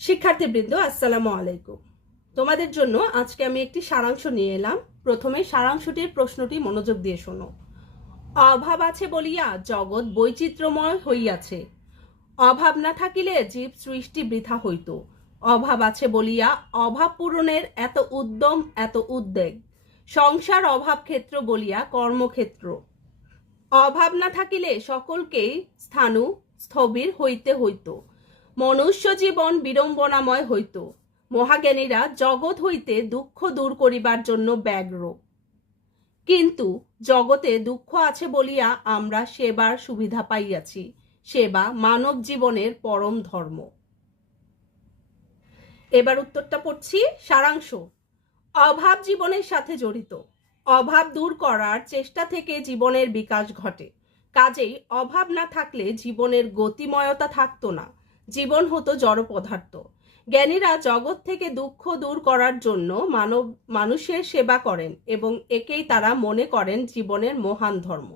শিক্ষার্থীবৃন্দ, আসসালামু আলাইকুম। তোমাদের জন্য আজকে আমি একটি সারাংশ নিয়ে এলাম। প্রথমে সারাংশটির প্রশ্নটি মনোযোগ দিয়ে শোনো। অভাব আছে বলিয়া জগৎ বৈচিত্র্যময় হইয়াছে, অভাব না থাকিলে জীব সৃষ্টি বৃথা হইত। অভাব আছে বলিয়া অভাব পূরণের এত উদ্যম, এত উদ্বেগ। সংসার অভাব ক্ষেত্র বলিয়া কর্মক্ষেত্র। অভাব না থাকিলে সকলকেই স্থাণু স্থবির হইতে হইত, মনুষ্য জীবন বিড়ম্বনাময় হইত। মহাজ্ঞানীরা জগৎ হইতে দুঃখ দূর করিবার জন্য ব্যগ্র, কিন্তু জগতে দুঃখ আছে বলিয়া আমরা সেবার সুবিধা পাইয়াছি। সেবা মানব জীবনের পরম ধর্ম। এবার উত্তরটা পড়ছি। সারাংশ: অভাব জীবনের সাথে জড়িত। অভাব দূর করার চেষ্টা থেকে জীবনের বিকাশ ঘটে। কাজেই অভাব না থাকলে জীবনের গতিময়তা থাকতো না, জীবন হতো জড় পদার্থ। জ্ঞানীরা জগৎ থেকে দুঃখ দূর করার জন্য মানুষের সেবা করেন এবং একেই তারা মনে করেন জীবনের মহান ধর্ম।